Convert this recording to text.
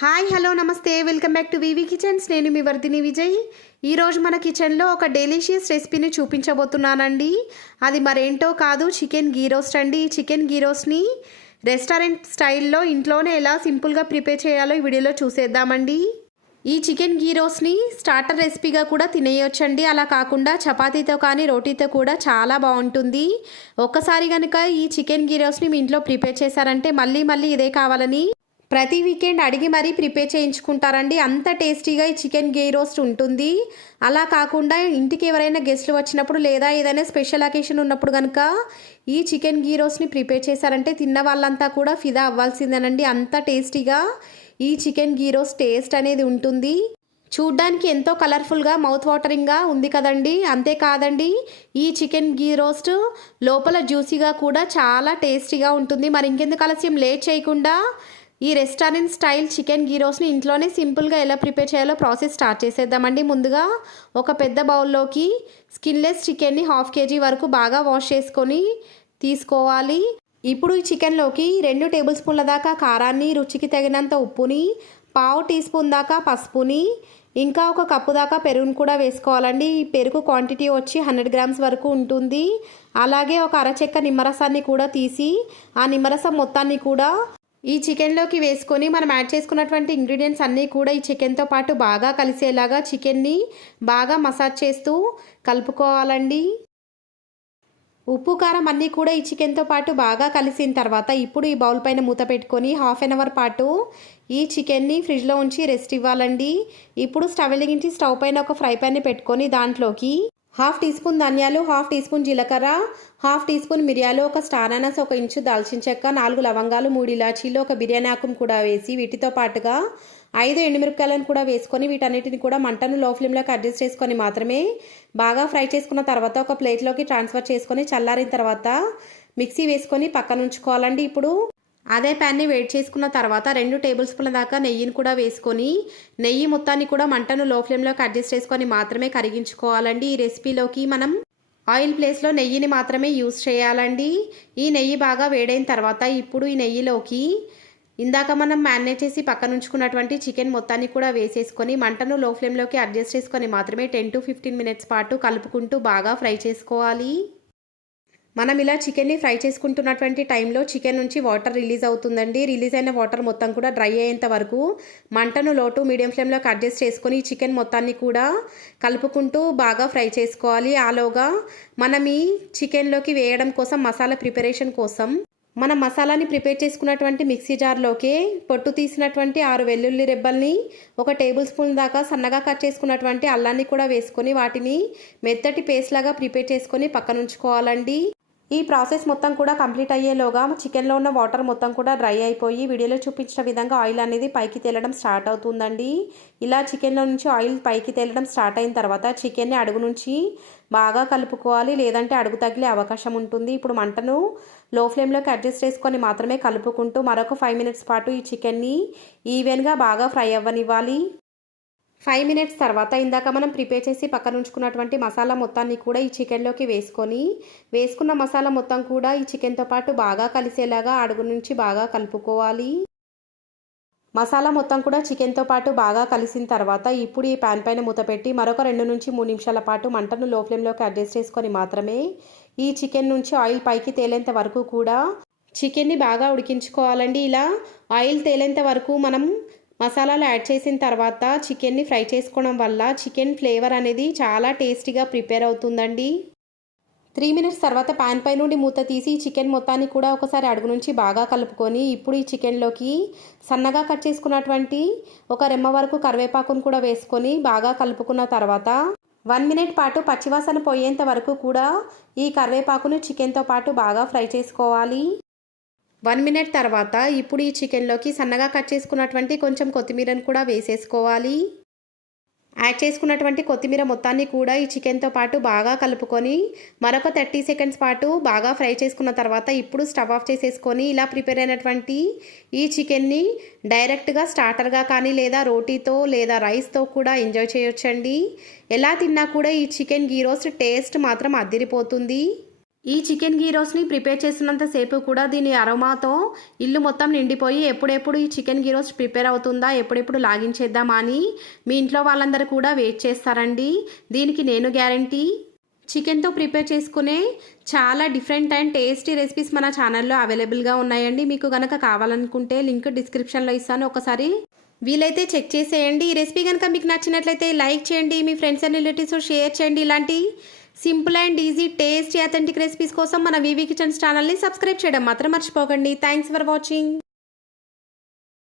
Hi hello నమస్తే welcome back to V V kitchens. నేను మీ వర్ధిని విజయ్. ఈరోజు మన కిచెన్లో ఒక డెలిషియస్ రెసిపీని చూపించబోతున్నానండి. అది మరేంటో కాదు, చికెన్ గీ రోస్ట్ అండి. ఈ చికెన్ గీ రోస్ట్ని రెస్టారెంట్ స్టైల్లో ఇంట్లోనే ఎలా సింపుల్గా ప్రిపేర్ చేయాలో ఈ వీడియోలో చూసేద్దామండి. ఈ చికెన్ గీ రోస్ట్ని స్టార్టర్ రెసిపీగా కూడా తినేయొచ్చండి. అలా కాకుండా చపాతీతో కానీ రోటీతో కూడా చాలా బాగుంటుంది. ఒక్కసారి కనుక ఈ చికెన్ గీ రోస్ట్ని మీ ఇంట్లో ప్రిపేర్ చేశారంటే మళ్ళీ మళ్ళీ ఇదే కావాలని ప్రతి వీకెండ్ అడిగి మరీ ప్రిపేర్ చేయించుకుంటారండి. అంత టేస్టీగా ఈ చికెన్ గీ రోస్ట్ ఉంటుంది. అలా కాకుండా ఇంటికి ఎవరైనా గెస్ట్లు వచ్చినప్పుడు లేదా ఏదైనా స్పెషల్ అకేషన్ ఉన్నప్పుడు కనుక ఈ చికెన్ గీ రోస్ట్ని ప్రిపేర్ చేశారంటే తిన్న వాళ్ళంతా కూడా ఫిదా అవ్వాల్సిందేనండి. అంత టేస్టీగా ఈ చికెన్ గీ రోస్ట్ టేస్ట్ అనేది ఉంటుంది. చూడ్డానికి ఎంతో కలర్ఫుల్గా మౌత్ వాటరింగ్గా ఉంది కదండి. అంతేకాదండి, ఈ చికెన్ గీ రోస్ట్ లోపల జ్యూసీగా కూడా చాలా టేస్టీగా ఉంటుంది. మరి ఇంకెందుకు ఆలస్యం, లేట్ చేయకుండా ఈ రెస్టారెంట్ స్టైల్ చికెన్ గీ రోస్ట్ని ఇంట్లోనే సింపుల్గా ఎలా ప్రిపేర్ చేయాలో ప్రాసెస్ స్టార్ట్ చేసేద్దామండి. ముందుగా ఒక పెద్ద బౌల్లోకి స్కిన్లెస్ చికెన్ని 1/2 kg వరకు బాగా వాష్ చేసుకొని తీసుకోవాలి. ఇప్పుడు ఈ చికెన్లోకి 2 టేబుల్ స్పూన్ల దాకా కారాన్ని, రుచికి తగినంత ఉప్పుని, 1/2 టీ స్పూన్ దాకా పసుపుని, ఇంకా 1 కప్పు దాకా పెరుగును కూడా వేసుకోవాలండి. ఈ పెరుగు క్వాంటిటీ వచ్చి 100 గ్రామ్స్ వరకు ఉంటుంది. అలాగే ఒక అరచెక్క నిమ్మరసాన్ని కూడా తీసి ఆ నిమ్మరసం మొత్తాన్ని కూడా ఈ చికెన్లోకి వేసుకొని మనం యాడ్ చేసుకున్నటువంటి ఇంగ్రీడియంట్స్ అన్నీ కూడా ఈ చికెన్తో పాటు బాగా కలిసేలాగా చికెన్ని బాగా మసాజ్ చేస్తూ కలుపుకోవాలండి. ఉప్పు కారం అన్నీ కూడా ఈ చికెన్తో పాటు బాగా కలిసిన తర్వాత ఇప్పుడు ఈ బౌల్ పైన మూత పెట్టుకొని 1/2 అవర్ పాటు ఈ చికెన్ని ఫ్రిడ్జ్లో ఉంచి రెస్ట్ ఇవ్వాలండి. ఇప్పుడు స్టవ్ వెలిగించి స్టవ్ పైన ఒక ఫ్రై ప్యాన్ని పెట్టుకొని దాంట్లోకి 1/2 టీ స్పూన్ ధనియాలు, 1/2 టీ స్పూన్ జీలకర్ర, 1/2 టీ స్పూన్ మిరియాలు, 1 స్టార్ అనాస్, 1 ఇంచు దాల్చిన చెక్క, 4 లవంగాలు, 3 ఇలాచీలు, 1 బిర్యానీ ఆకును కూడా వేసి వీటితో పాటుగా 5 ఎండుమిరపకాయలను కూడా వేసుకొని వీటన్నిటిని కూడా మంటను లో ఫ్లేమ్లోకి అడ్జస్ట్ చేసుకొని మాత్రమే బాగా ఫ్రై చేసుకున్న తర్వాత ఒక ప్లేట్లోకి ట్రాన్స్ఫర్ చేసుకొని చల్లారిన తర్వాత మిక్సీ వేసుకొని పక్కన ఉంచుకోవాలండి. ఇప్పుడు అదే ప్యాన్ని వేడి చేసుకున్న తర్వాత 2 టేబుల్ స్పూన్ల దాకా నెయ్యిని కూడా వేసుకొని నెయ్యి మొత్తాన్ని కూడా మంటను లో ఫ్లేమ్లోకి అడ్జస్ట్ చేసుకొని మాత్రమే కరిగించుకోవాలండి. ఈ రెసిపీలోకి మనం ఆయిల్ ప్లేస్లో నెయ్యిని మాత్రమే యూస్ చేయాలండి. ఈ నెయ్యి బాగా వేడైన తర్వాత ఇప్పుడు ఈ నెయ్యిలోకి ఇందాక మనం మ్యారినేట్ చేసి పక్కన ఉంచుకున్నటువంటి చికెన్ మొత్తాన్ని కూడా వేసేసుకొని మంటను లో ఫ్లేమ్లోకి అడ్జస్ట్ చేసుకొని మాత్రమే 10 to 15 మినిట్స్ పాటు కలుపుకుంటూ బాగా ఫ్రై చేసుకోవాలి. మనం ఇలా చికెన్ని ఫ్రై చేసుకుంటున్నటువంటి టైంలో చికెన్ నుంచి వాటర్ రిలీజ్ అవుతుందండి. రిలీజ్ అయిన వాటర్ మొత్తం కూడా డ్రై అయ్యేంత వరకు మంటను లో టు మీడియం ఫ్లేమ్లోకి అడ్జస్ట్ చేసుకొని చికెన్ మొత్తాన్ని కూడా కలుపుకుంటూ బాగా ఫ్రై చేసుకోవాలి. ఆలోగా మనం ఈ చికెన్లోకి వేయడం కోసం మసాలా ప్రిపరేషన్ కోసం మనం మసాలాని ప్రిపేర్ చేసుకున్నటువంటి మిక్సీ జార్లోకి పొట్టు తీసినటువంటి 6 వెల్లుల్లి రెబ్బల్ని, 1 టేబుల్ స్పూన్ దాకా సన్నగా కట్ చేసుకున్నటువంటి అల్లాన్ని కూడా వేసుకొని వాటిని మెత్తటి పేస్ట్ లాగా ప్రిపేర్ చేసుకొని పక్కన ఉంచుకోవాలండి. ఈ ప్రాసెస్ మొత్తం కూడా కంప్లీట్ అయ్యేలోగా చికెన్లో ఉన్న వాటర్ మొత్తం కూడా డ్రై అయిపోయి వీడియోలో చూపించిన విధంగా ఆయిల్ అనేది పైకి తేలడం స్టార్ట్ అవుతుందండి. ఇలా చికెన్లో నుంచి ఆయిల్ పైకి తేలడం స్టార్ట్ అయిన తర్వాత చికెన్ని అడుగు నుంచి బాగా కలుపుకోవాలి, లేదంటే అడుగు తగిలే అవకాశం ఉంటుంది. ఇప్పుడు మంటను లో ఫ్లేమ్లోకి అడ్జస్ట్ చేసుకొని మాత్రమే కలుపుకుంటూ మరొక 5 మినిట్స్ పాటు ఈ చికెన్ని ఈవెన్గా బాగా ఫ్రై అవ్వనివ్వాలి. 5 మినిట్స్ తర్వాత ఇందాక మనం ప్రిపేర్ చేసి పక్కన ఉంచుకున్నటువంటి మసాలా మొత్తాన్ని కూడా ఈ చికెన్లోకి వేసుకున్న మసాలా మొత్తం కూడా ఈ చికెన్తో పాటు బాగా కలిసేలాగా అడుగు నుంచి బాగా కలుపుకోవాలి. మసాలా మొత్తం కూడా చికెన్తో పాటు బాగా కలిసిన తర్వాత ఇప్పుడు ఈ ప్యాన్ పైన మూత పెట్టి మరొక 2 నుంచి 3 నిమిషాల పాటు మంటను లో ఫ్లేమ్లోకి అడ్జస్ట్ చేసుకొని మాత్రమే ఈ చికెన్ నుంచి ఆయిల్ పైకి తేలేంత వరకు కూడా చికెన్ని బాగా ఉడికించుకోవాలండి. ఇలా ఆయిల్ తేలేంత వరకు మనం మసాలాలు యాడ్ చేసిన తర్వాత చికెన్ని ఫ్రై చేసుకోవడం వల్ల చికెన్ ఫ్లేవర్ అనేది చాలా టేస్టీగా ప్రిపేర్ అవుతుందండి. 3 మినిట్స్ తర్వాత ప్యాన్ పై నుండి మూత తీసి చికెన్ మొత్తాన్ని కూడా ఒకసారి అడుగు నుంచి బాగా కలుపుకొని ఇప్పుడు ఈ చికెన్లోకి సన్నగా కట్ చేసుకున్నటువంటి 1 రెమ్మ వరకు కరివేపాకును కూడా వేసుకొని బాగా కలుపుకున్న తర్వాత 1 మినిట్ పాటు పచ్చివాసన పోయేంత వరకు కూడా ఈ కరివేపాకును చికెన్తో పాటు బాగా ఫ్రై చేసుకోవాలి. 1 మినిట్ తర్వాత ఇప్పుడు ఈ చికెన్లోకి సన్నగా కట్ చేసుకున్నటువంటి కొంచెం కొత్తిమీరను కూడా వేసేసుకోవాలి. యాడ్ చేసుకున్నటువంటి కొత్తిమీర మొత్తాన్ని కూడా ఈ చికెన్తో పాటు బాగా కలుపుకొని మరొక 30 సెకండ్స్ పాటు బాగా ఫ్రై చేసుకున్న తర్వాత ఇప్పుడు స్టవ్ ఆఫ్ చేసేసుకొని ఇలా ప్రిపేర్ అయినటువంటి ఈ చికెన్ని డైరెక్ట్గా స్టార్టర్గా కానీ లేదా రోటీతో లేదా రైస్తో కూడా ఎంజాయ్ చేయొచ్చండి. ఎలా తిన్నా కూడా ఈ చికెన్ గీ రోస్ట్ టేస్ట్ మాత్రం అదిరిపోతుంది. ఈ చికెన్ గీ రోస్ట్ని ప్రిపేర్ చేస్తున్నంతసేపు కూడా దీని అరోమాతో ఇల్లు మొత్తం నిండిపోయి ఎప్పుడెప్పుడు ఈ చికెన్ గీ రోస్ట్ ప్రిపేర్ అవుతుందా, ఎప్పుడెప్పుడు లాగించేద్దామా అని మీ ఇంట్లో వాళ్ళందరూ కూడా వెయిట్ చేస్తారండి. దీనికి నేను గ్యారంటీ. చికెన్తో ప్రిపేర్ చేసుకునే చాలా డిఫరెంట్ అండ్ టేస్టీ రెసిపీస్ మన ఛానల్లో అవైలబుల్గా ఉన్నాయండి. మీకు కనుక కావాలనుకుంటే లింక్ డిస్క్రిప్షన్లో ఇస్తాను, ఒకసారి వీలైతే చెక్ చేసేయండి. ఈ రెసిపీ కనుక మీకు నచ్చినట్లయితే లైక్ చేయండి, మీ ఫ్రెండ్స్ అండ్ రిలేటివ్స్తో షేర్ చేయండి. ఇలాంటి simple and easy tasty authentic recipes కోసం మన వీవీ కిచెన్స్ ఛానల్ని సబ్స్క్రైబ్ చేయడం మాత్రం మర్చిపోకండి. Thanks for watching.